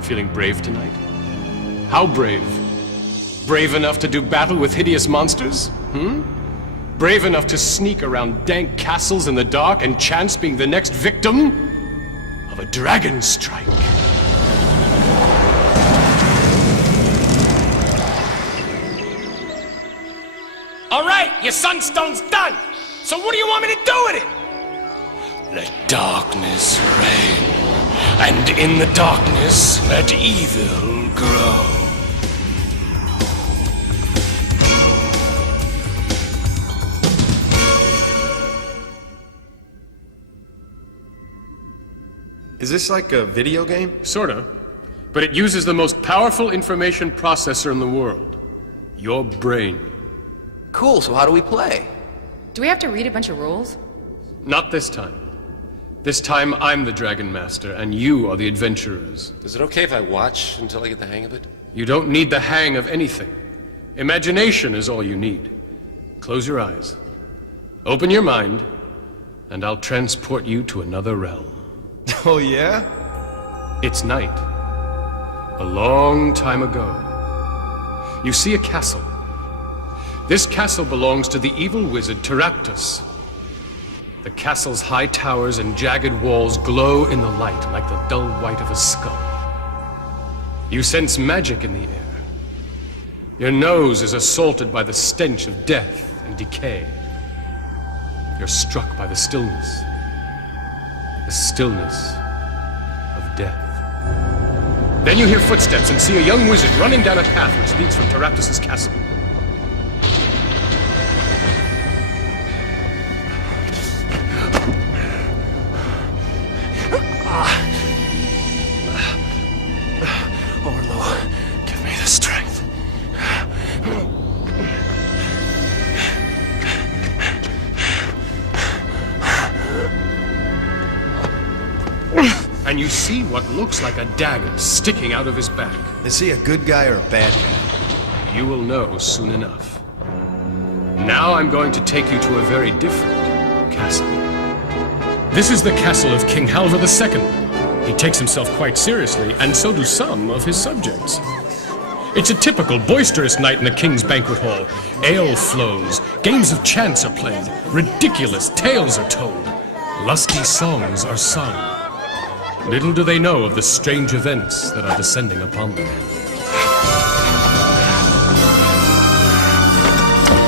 Feeling brave tonight? How brave? Brave enough to do battle with hideous monsters? Brave enough to sneak around dank castles in the dark and chance being the next victim of a Dragonstrike? All right, your sunstone's done. So what do you want me to do with it? Let darkness reign, and in the darkness let evil grow. Is this like a video game? Sorta. But it uses the most powerful information processor in the world. Your brain. Cool, so how do we play? Do we have to read a bunch of rules? Not this time. This time I'm the Dragon Master, and you are the adventurers. Is it okay if I watch until I get the hang of it? You don't need the hang of anything. Imagination is all you need. Close your eyes. Open your mind, and I'll transport you to another realm. Oh, yeah? It's night. A long time ago. You see a castle. This castle belongs to the evil wizard Teraptus. The castle's high towers and jagged walls glow in the light like the dull white of a skull. You sense magic in the air. Your nose is assaulted by the stench of death and decay. You're struck by the stillness. The stillness of death. Then you hear footsteps and see a young wizard running down a path which leads from Teraptus' castle. Give me the strength. And you see what looks like a dagger sticking out of his back. Is he a good guy or a bad guy? You will know soon enough. Now I'm going to take you to a very different castle. This is the castle of King Halvar II. He takes himself quite seriously, and so do some of his subjects. It's a typical boisterous night in the king's banquet hall. Ale flows, games of chance are played, ridiculous tales are told, lusty songs are sung. Little do they know of the strange events that are descending upon them.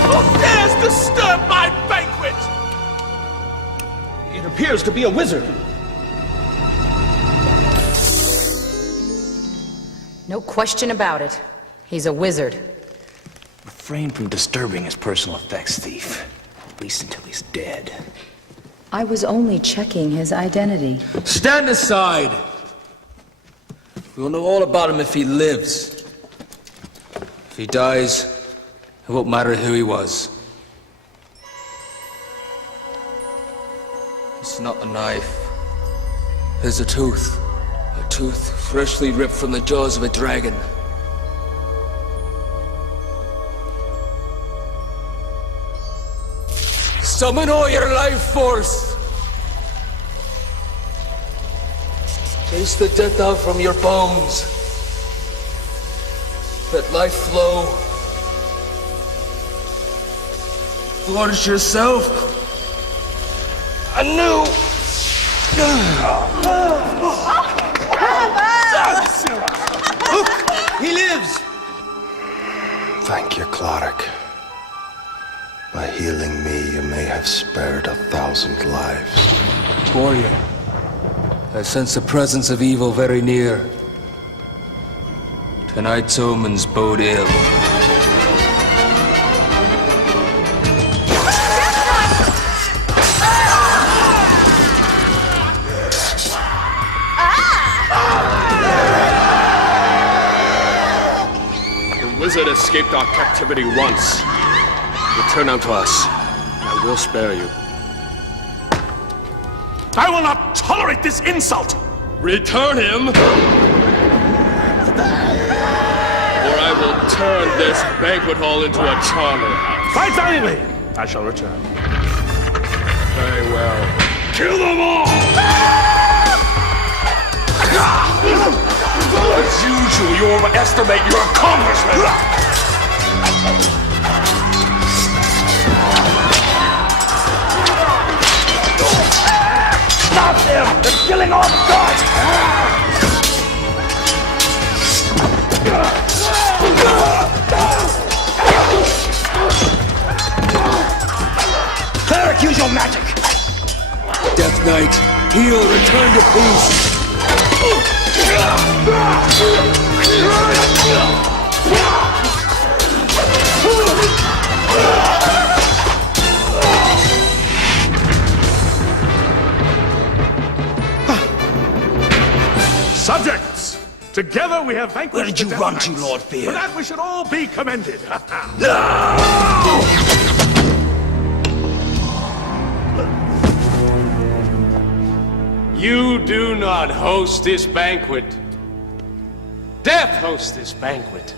Who dares disturb my banquet? It appears to be a wizard. No question about it. He's a wizard. Refrain from disturbing his personal effects, thief. At least until he's dead. I was only checking his identity. Stand aside! We'll know all about him if he lives. If he dies, it won't matter who he was. It's not a knife. It's a tooth. A tooth freshly ripped from the jaws of a dragon. Summon all your life force! Chase the death out from your bones. Let life flow. Forge yourself anew. Look, he lives. Thank you, Cloric. By healing me, you may have spared 1,000 lives. Warrior, I sense the presence of evil very near. Tonight's omens bode ill. The wizard escaped our captivity once. Return unto us. I will spare you. I will not tolerate this insult! Return him! Or I will turn this banquet hall into a charnel house. Fight valiantly! I shall return. Very well. Kill them all! As usual, you overestimate your accomplishment! Stop them! They're killing all the guards! Cleric, use your magic! Death Knight, heal, return to peace! Subjects! Together we have vanquished. Where did you the run Death to, Knights. Lord Fear? For that we should all be commended. You do not host this banquet. Death hosts this banquet.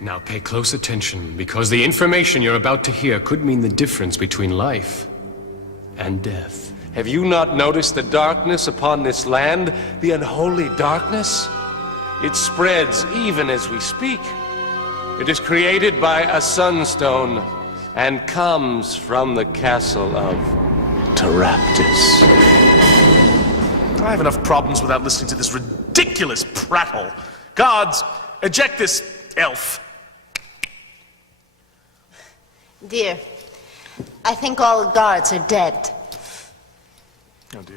Now pay close attention, because the information you're about to hear could mean the difference between life and death. Have you not noticed the darkness upon this land? The unholy darkness? It spreads even as we speak. It is created by a sunstone and comes from the castle of Taraptus. I have enough problems without listening to this ridiculous prattle. Guards, eject this elf. Dear, I think all the guards are dead. Oh dear.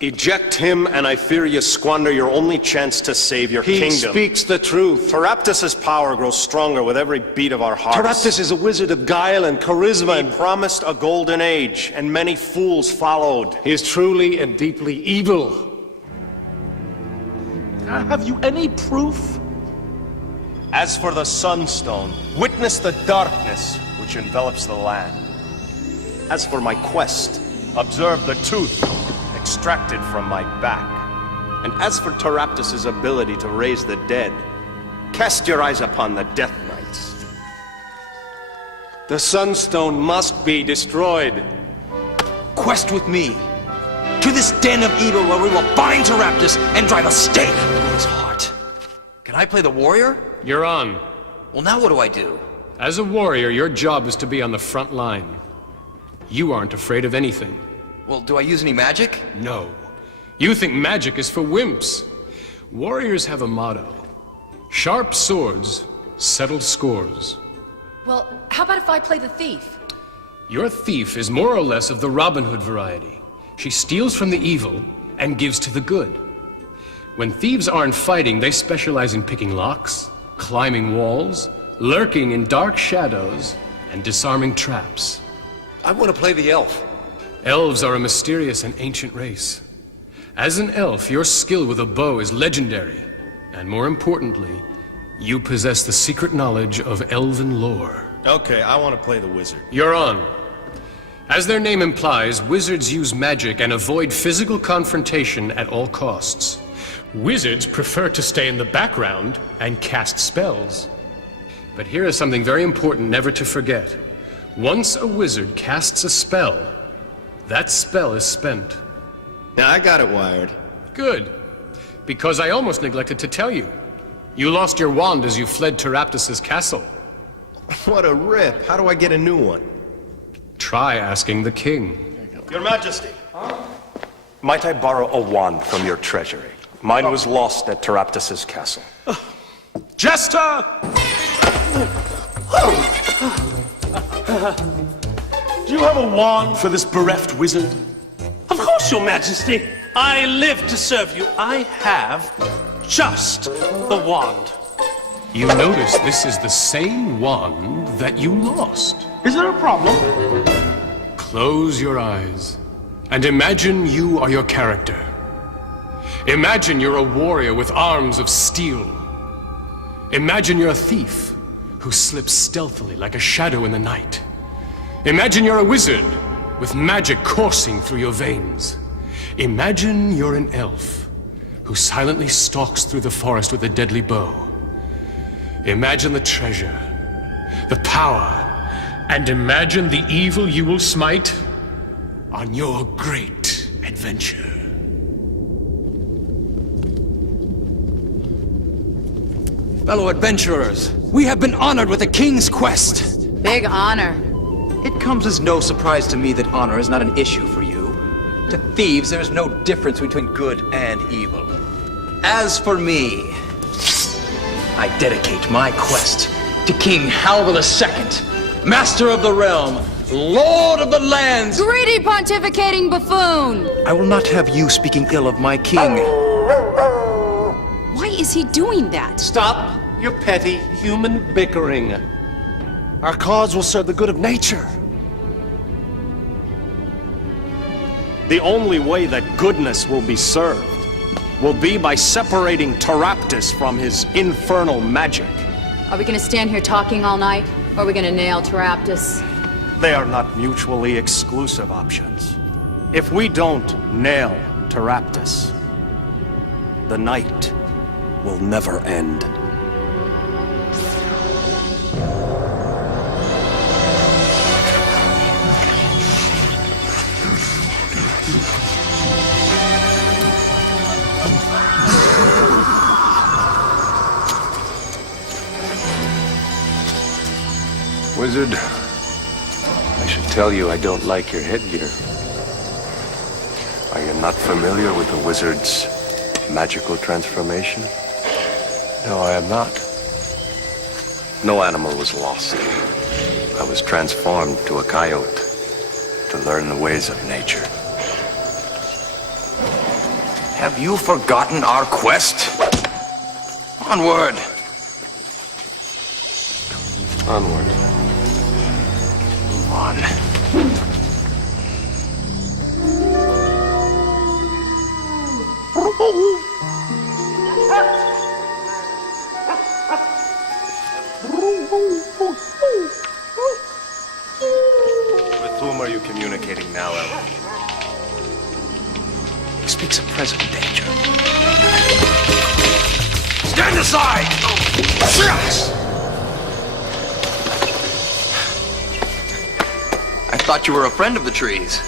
Eject him, and I fear you squander your only chance to save your He kingdom. speaks the truth. Taraptus' power grows stronger with every beat of our hearts. Taraptus is a wizard of guile and charisma. He promised a golden age, and many fools followed. He is truly and deeply evil. Have you any proof? As for the Sunstone, witness the darkness which envelops the land. As for my quest, observe the tooth extracted from my back. And as for Taraptus' ability to raise the dead, cast your eyes upon the Death Knights. The Sunstone must be destroyed. Quest with me to this den of evil where we will bind Taraptus and drive a stake through his heart. Can I play the warrior? You're on. Well, now what do I do? As a warrior, your job is to be on the front line. You aren't afraid of anything. Well, do I use any magic? No. You think magic is for wimps. Warriors have a motto. Sharp swords settle scores. Well, how about if I play the thief? Your thief is more or less of the Robin Hood variety. She steals from the evil and gives to the good. When thieves aren't fighting, they specialize in picking locks, climbing walls, lurking in dark shadows, and disarming traps. I want to play the elf. Elves are a mysterious and ancient race. As an elf, your skill with a bow is legendary. And more importantly, you possess the secret knowledge of elven lore. Okay, I want to play the wizard. You're on. As their name implies, wizards use magic and avoid physical confrontation at all costs. Wizards prefer to stay in the background and cast spells. But here is something very important never to forget. Once a wizard casts a spell, that spell is spent. Now, I got it wired. Good. Because I almost neglected to tell you. You lost your wand as you fled Taraptus' castle. What a rip. How do I get a new one? Try asking the king. Your Majesty. Might I borrow a wand from your treasury? Mine was lost at Taraptus' castle. Jester! Do you have a wand for this bereft wizard? Of course, Your Majesty. I live to serve you. I have just the wand. You notice this is the same wand that you lost. Is there a problem? Close your eyes and imagine you are your character. Imagine you're a warrior with arms of steel. Imagine you're a thief who slips stealthily like a shadow in the night. Imagine you're a wizard with magic coursing through your veins. Imagine you're an elf who silently stalks through the forest with a deadly bow. Imagine the treasure, the power, and imagine the evil you will smite on your great adventure. Fellow adventurers, we have been honored with a king's quest. Big honor. It comes as no surprise to me that honor is not an issue for you. To thieves, there is no difference between good and evil. As for me, I dedicate my quest to King Halvor II, Master of the Realm, Lord of the Lands. Greedy pontificating buffoon! I will not have you speaking ill of my king. Why is he doing that? Stop your petty human bickering. Our cause will serve the good of nature. The only way that goodness will be served will be by separating Taraptus from his infernal magic. Are we gonna stand here talking all night, or are we gonna nail Taraptus? They are not mutually exclusive options. If we don't nail Taraptus, the night will never end. Wizard, I should tell you I don't like your headgear. Are you not familiar with the wizard's magical transformation? No, I am not. No animal was lost. I was transformed to a coyote to learn the ways of nature. Have you forgotten our quest? Onward! Onward. Move on. With whom are you communicating now, Ellen? He speaks of present danger. Stand aside! I thought you were a friend of the trees.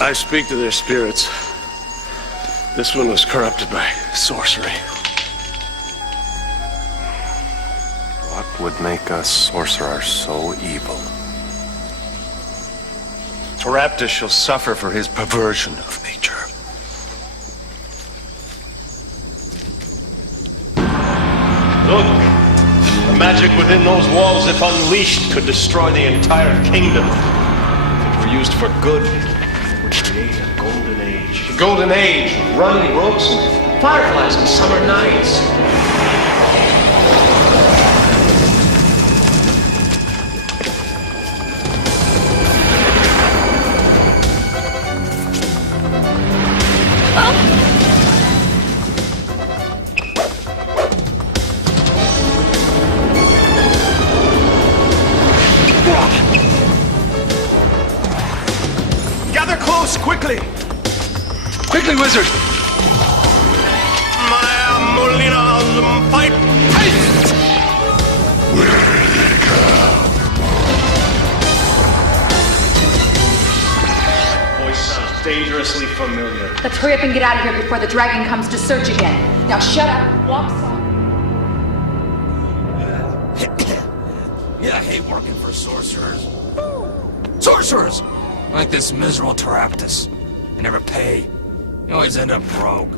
I speak to their spirits. This one was corrupted by sorcery. What would make a sorcerer so evil? Taraptus shall suffer for his perversion of nature. Look! The magic within those walls, if unleashed, could destroy the entire kingdom. If it were used for good, it would create a golden age. The golden age, running ropes and fireflies on summer nights. Gather close, quickly! Quickly, wizard! Maya Molina, fight! Haste! Voice sounds dangerously familiar. Let's hurry up and get out of here before the dragon comes to search again. Now shut up, walk slow. Yeah, I hate working for sorcerers. Sorcerers! Like this miserable Taraptus. They never pay. You always end up broke.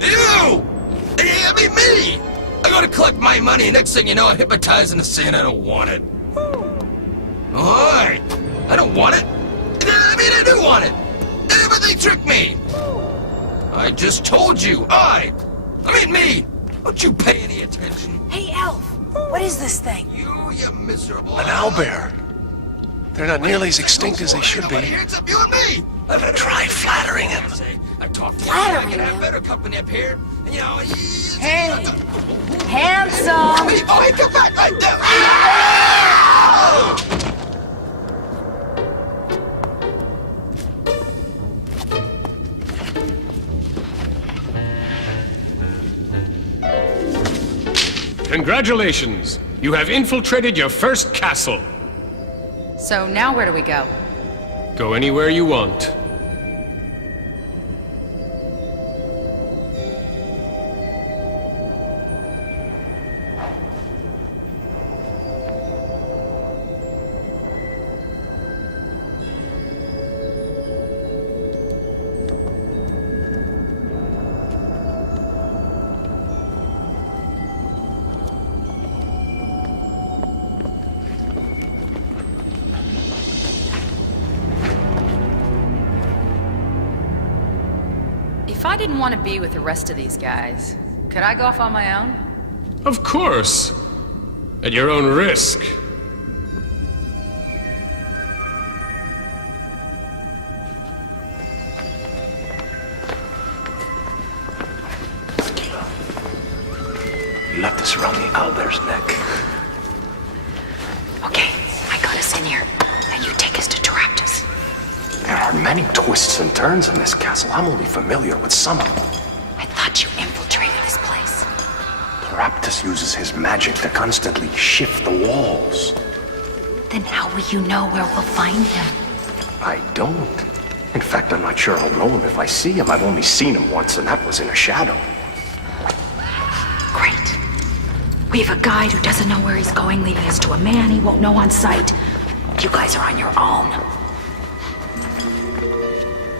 You! I mean, me! I go to collect my money, and next thing you know, I'm hypnotized into saying I don't want it. Alright. I don't want it. I mean, I do want it. But they tricked me. I just told you, I mean me. Don't you pay any attention. Hey, Elf! What is this thing? You miserable... An owlbear. They're not nearly as extinct as they should be. Here, except you and me. Try flattering him. I talked to you. Flattering I can have him? better company up here. And, you know, Hey! Handsome! Hey, oh, hey, come back right there! Congratulations! You have infiltrated your first castle. So now where do we go? Go anywhere you want. If I didn't want to be with the rest of these guys, could I go off on my own? Of course. At your own risk. You left us around the owlbear's neck. Okay, I got us in here. Now you take us to Taraptus. There are many twists and turns in this castle. I'm only familiar with some of them. I thought you infiltrated this place. Raptus uses his magic to constantly shift the walls. Then how will you know where we'll find him? I don't. In fact, I'm not sure I'll know him if I see him. I've only seen him once, and that was in a shadow. Great. We have a guide who doesn't know where he's going, leaving us to a man he won't know on sight. You guys are on your own.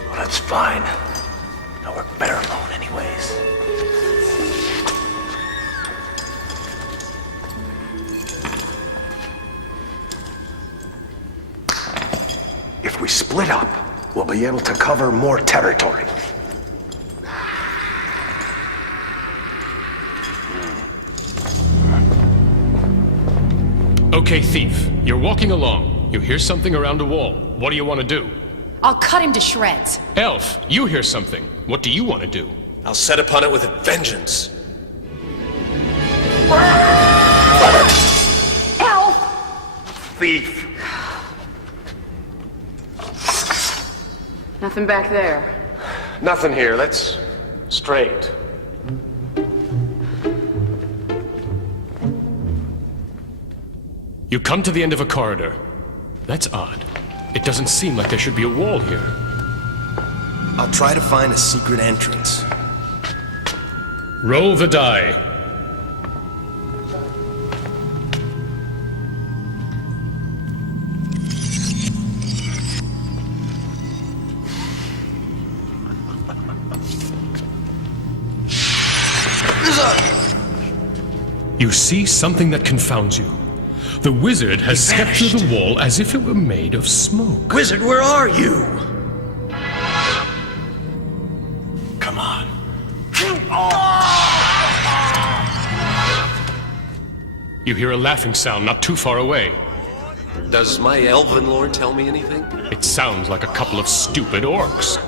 Well, that's fine. I'll work better alone anyways. If we split up, we'll be able to cover more territory. Okay, thief. You're walking along. You hear something around a wall. What do you want to do? I'll cut him to shreds. Elf, you hear something. What do you want to do? I'll set upon it with a vengeance. Elf! Thief! Nothing back there. Nothing here. Let's straight. You come to the end of a corridor. That's odd. It doesn't seem like there should be a wall here. I'll try to find a secret entrance. Roll the die. You see something that confounds you. The wizard has stepped through the wall as if it were made of smoke. Wizard, where are you? Come on. You hear a laughing sound not too far away. Does my elven lore tell me anything? It sounds like a couple of stupid orcs.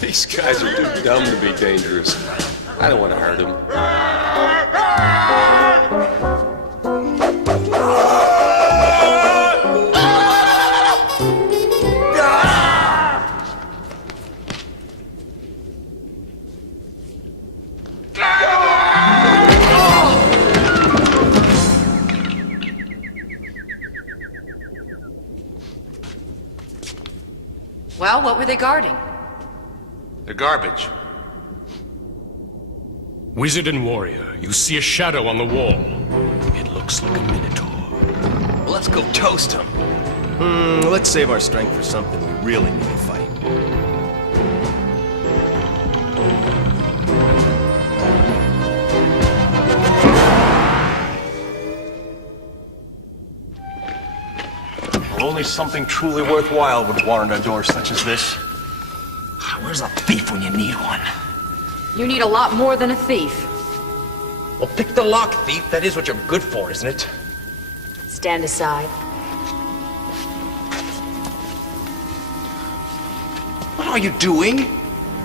These guys are too dumb to be dangerous. I don't want to hurt them. Well, what were they guarding? They're garbage. Wizard and warrior, you see a shadow on the wall. It looks like a minotaur. Well, let's go toast him. Let's save our strength for something we really need to fight. Only something truly worthwhile would warrant a door such as this. Where's a thief when you need one? You need a lot more than a thief. Well, pick the lock, thief. That is what you're good for, isn't it? Stand aside. What are you doing?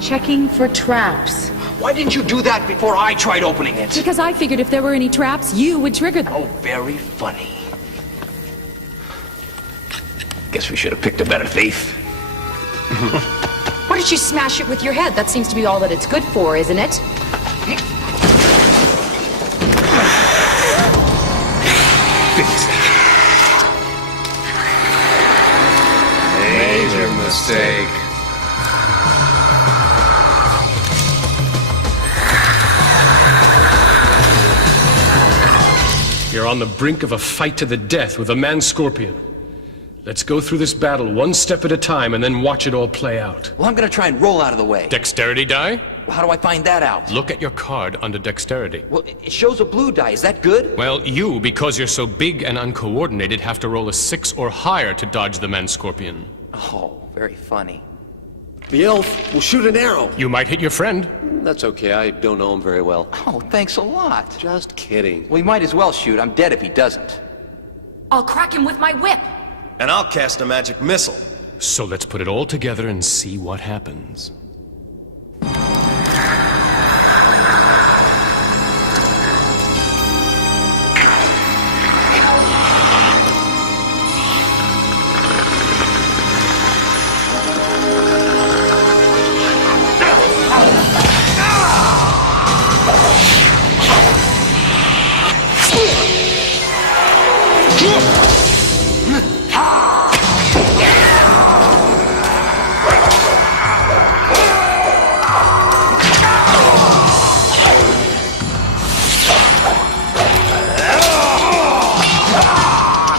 Checking for traps. Why didn't you do that before I tried opening it? Because I figured if there were any traps, you would trigger them. Oh, very funny. Guess we should have picked a better thief. Why don't you smash it with your head? That seems to be all that it's good for, isn't it? Major mistake. You're on the brink of a fight to the death with a man-scorpion. Let's go through this battle one step at a time and then watch it all play out. Well, I'm gonna try and roll out of the way. Dexterity die? Well, how do I find that out? Look at your card under dexterity. Well, it shows a blue die. Is that good? Well, you, because you're so big and uncoordinated, have to roll a 6 or higher to dodge the man-scorpion. Oh, very funny. The elf will shoot an arrow. You might hit your friend. That's okay, I don't know him very well. Oh, thanks a lot. Just kidding. Well, he might as well shoot. I'm dead if he doesn't. I'll crack him with my whip. And I'll cast a magic missile. So let's put it all together and see what happens.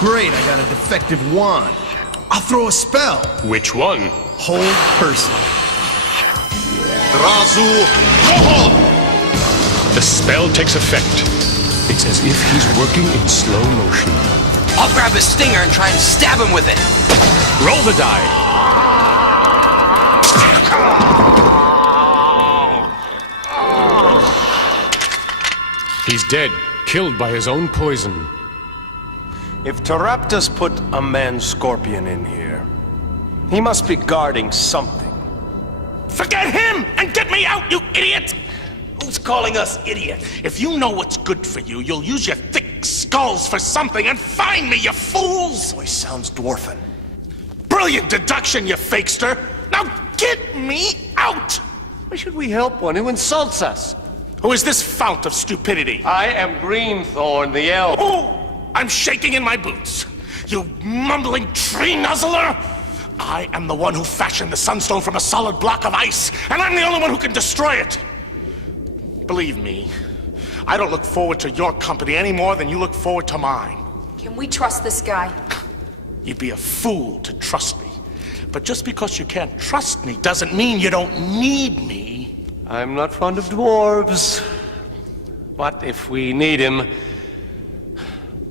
Great, I got a defective wand. I'll throw a spell. Which one? Hold person. The spell takes effect. It's as if he's working in slow motion. I'll grab his stinger and try and stab him with it. Roll the die. He's dead, killed by his own poison. If Taraptus put a man-scorpion in here, he must be guarding something. Forget him and get me out, you idiot! Who's calling us idiot? If you know what's good for you, you'll use your thick skulls for something and find me, you fools! Voice sounds dwarfen. Brilliant deduction, you fakester! Now get me out! Why should we help one who insults us? Who is this fount of stupidity? I am Greenthorn, the elf. Oh! I'm shaking in my boots. You mumbling tree nuzzler! I am the one who fashioned the Sunstone from a solid block of ice, and I'm the only one who can destroy it. Believe me, I don't look forward to your company any more than you look forward to mine. Can we trust this guy? You'd be a fool to trust me. But just because you can't trust me doesn't mean you don't need me. I'm not fond of dwarves. But if we need him,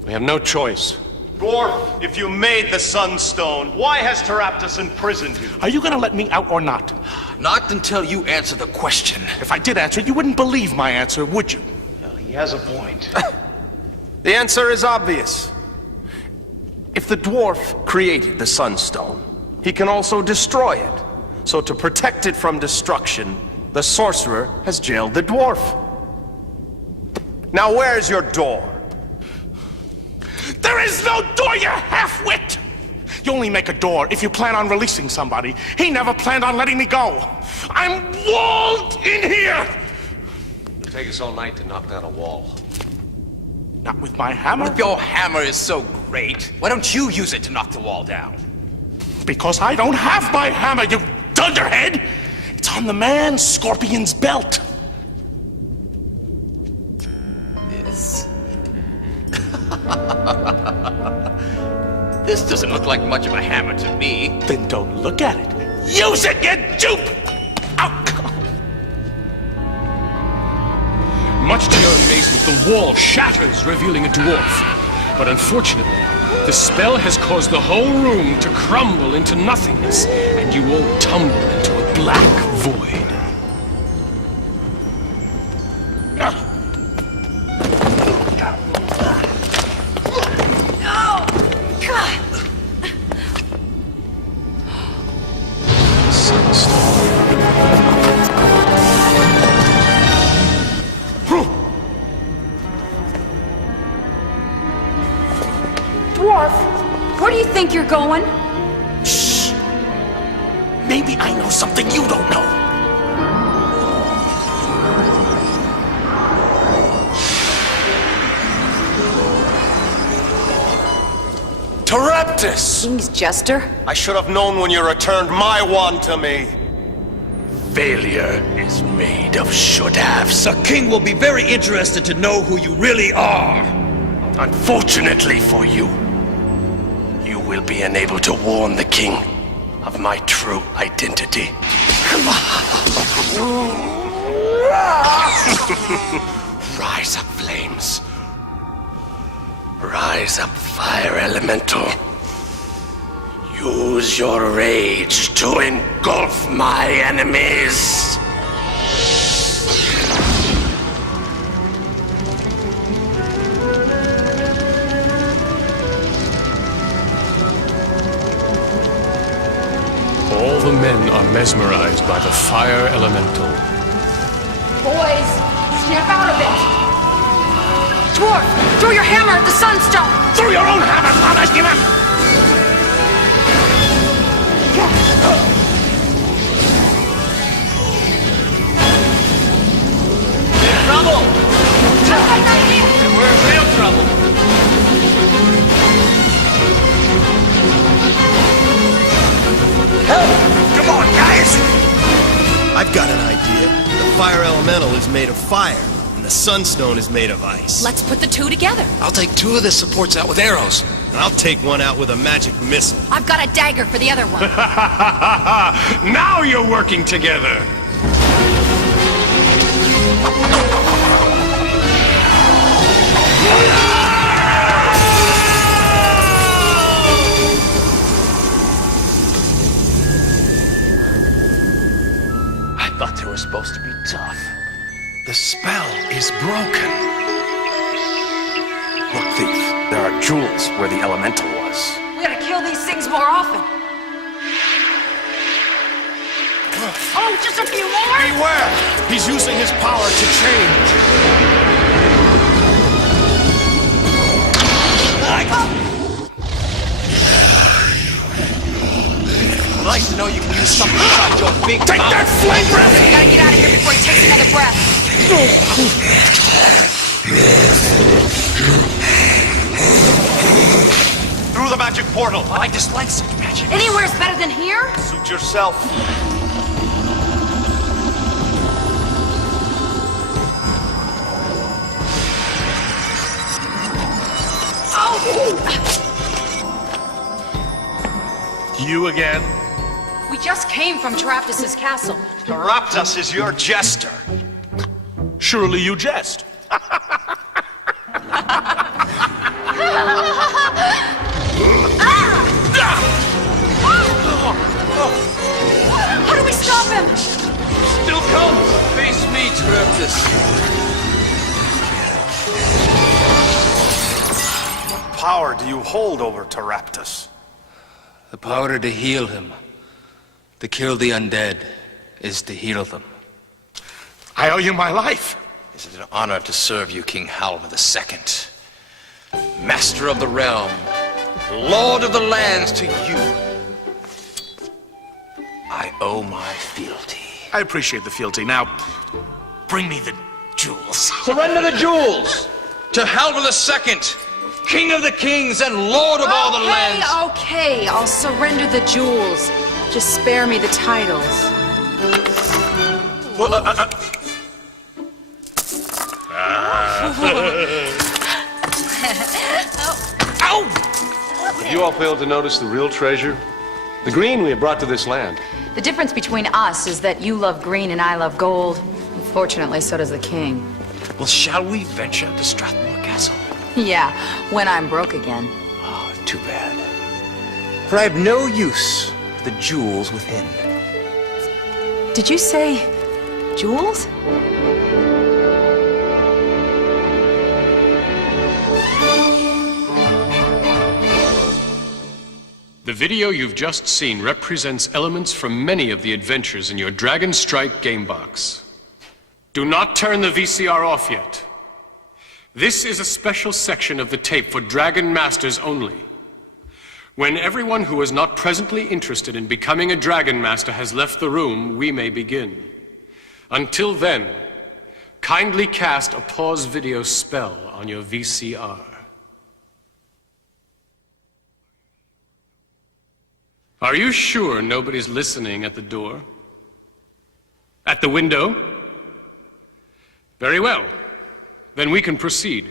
we have no choice. Dwarf, if you made the Sunstone, why has Taraptus imprisoned you? Are you gonna let me out or not? Not until you answer the question. If I did answer it, you wouldn't believe my answer, would you? Well, he has a point. The answer is obvious. If the dwarf created the Sunstone, he can also destroy it. So to protect it from destruction, the sorcerer has jailed the dwarf. Now where's your door? There is no door, you half-wit! You only make a door if you plan on releasing somebody. He never planned on letting me go. I'm walled in here! It'll take us all night to knock down a wall. Not with my hammer. If your hammer is so great, why don't you use it to knock the wall down? Because I don't have my hammer, you dunderhead! It's on the man-scorpion's belt. This... This doesn't look like much of a hammer to me. Then don't look at it. Use it, you dupe! Ow. Much to your amazement, the wall shatters, revealing a dwarf. But unfortunately, the spell has caused the whole room to crumble into nothingness, and you all tumble into a black void. Dwarf, where do you think you're going? Shh! Maybe I know something you don't know. Taraptus! King's jester? I should have known when you returned my wand to me. Failure is made of should-haves. The king will be very interested to know who you really are. Unfortunately for you, you will be unable to warn the king of my true identity. Rise up, flames. Rise up, fire elemental. Use your rage to engulf my enemies. All the men are mesmerized by the fire elemental. Boys, snap out of it! Dwarf, throw your hammer at the sunstone! Throw your own hammer, Father! Trouble! And we're in real trouble. Help! Come on, guys! I've got an idea. The fire elemental is made of fire, and the sunstone is made of ice. Let's put the two together. I'll take 2 of the supports out with arrows. I'll take one out with a magic missile. I've got a dagger for the other one. Now you're working together! I thought they were supposed to be tough. The spell is broken. Look, thief, there are jewels where the elemental was. We gotta kill these things more often. Oh, just a few more? Beware! He's using his power to change. I'd like to know you can use something inside your big Take mouth. that flame breath! We gotta get out of here before he takes another breath. Through the magic portal. I dislike such magic. Anywhere's better than here? Suit yourself. You again? We just came from Taraptus' castle. Raptus is your jester. Surely you jest. How do we stop him? Still comes. Face me, Taraptus. What power do you hold over Taraptus? The power to heal him, to kill the undead, is to heal them. I owe you my life. Is it an honor to serve you, King Halva II? Master of the realm, Lord of the lands, to you I owe my fealty. I appreciate the fealty. Now, bring me the jewels. Surrender the jewels to Halva II, King of the kings and Lord of all the lands. Okay, I'll surrender the jewels. Just spare me the titles. Have you all failed to notice the real treasure? The green we have brought to this land. The difference between us is that you love green and I love gold. Unfortunately, so does the king. Well, shall we venture to Strathmore Castle? Yeah, when I'm broke again. Oh, too bad. For I have no use for the jewels within. Did you say jewels? The video you've just seen represents elements from many of the adventures in your Dragonstrike game box. Do not turn the VCR off yet. This is a special section of the tape for Dragon Masters only. When everyone who is not presently interested in becoming a Dragon Master has left the room, we may begin. Until then, kindly cast a pause video spell on your VCR. Are you sure nobody's listening at the door? At the window? Very well. Then we can proceed.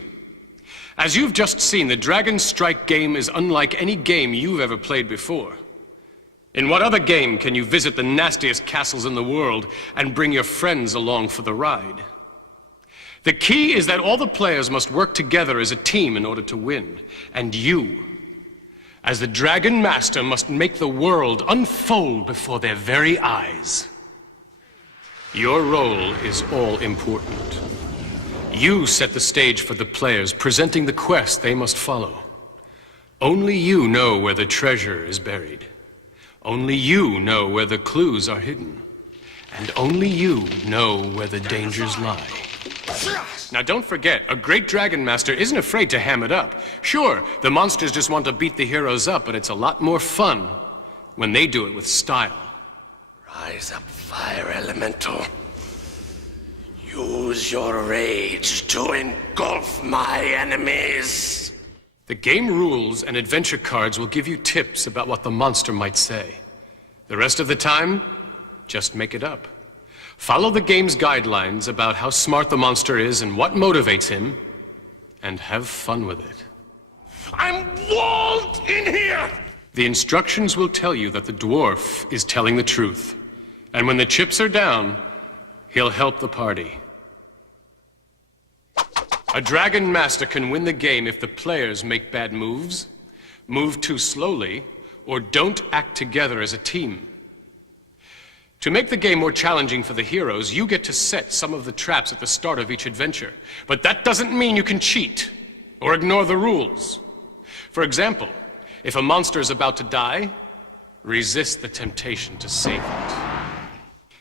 As you've just seen, the Dragonstrike game is unlike any game you've ever played before. In what other game can you visit the nastiest castles in the world and bring your friends along for the ride? The key is that all the players must work together as a team in order to win. And you, as the Dragon Master, must make the world unfold before their very eyes. Your role is all important. You set the stage for the players, presenting the quest they must follow. Only you know where the treasure is buried. Only you know where the clues are hidden. And only you know where the dangers lie. Now don't forget, a great Dragon Master isn't afraid to ham it up. Sure, the monsters just want to beat the heroes up, but it's a lot more fun when they do it with style. Rise up, fire elemental. Use your rage to engulf my enemies. The game rules and adventure cards will give you tips about what the monster might say. The rest of the time, just make it up. Follow the game's guidelines about how smart the monster is and what motivates him, and have fun with it. I'm walled in here! The instructions will tell you that the dwarf is telling the truth, and when the chips are down, he'll help the party. A Dragon Master can win the game if the players make bad moves, move too slowly, or don't act together as a team. To make the game more challenging for the heroes, you get to set some of the traps at the start of each adventure. But that doesn't mean you can cheat or ignore the rules. For example, if a monster is about to die, resist the temptation to save it.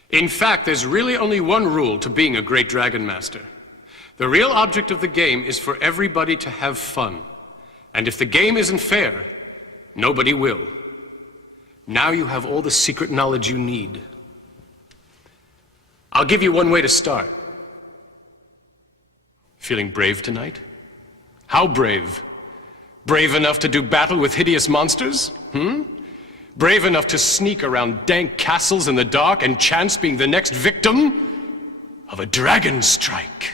In fact, there's really only one rule to being a great Dragon Master. The real object of the game is for everybody to have fun. And if the game isn't fair, nobody will. Now you have all the secret knowledge you need. I'll give you one way to start. Feeling brave tonight? How brave? Brave enough to do battle with hideous monsters? Brave enough to sneak around dank castles in the dark and chance being the next victim of a Dragonstrike?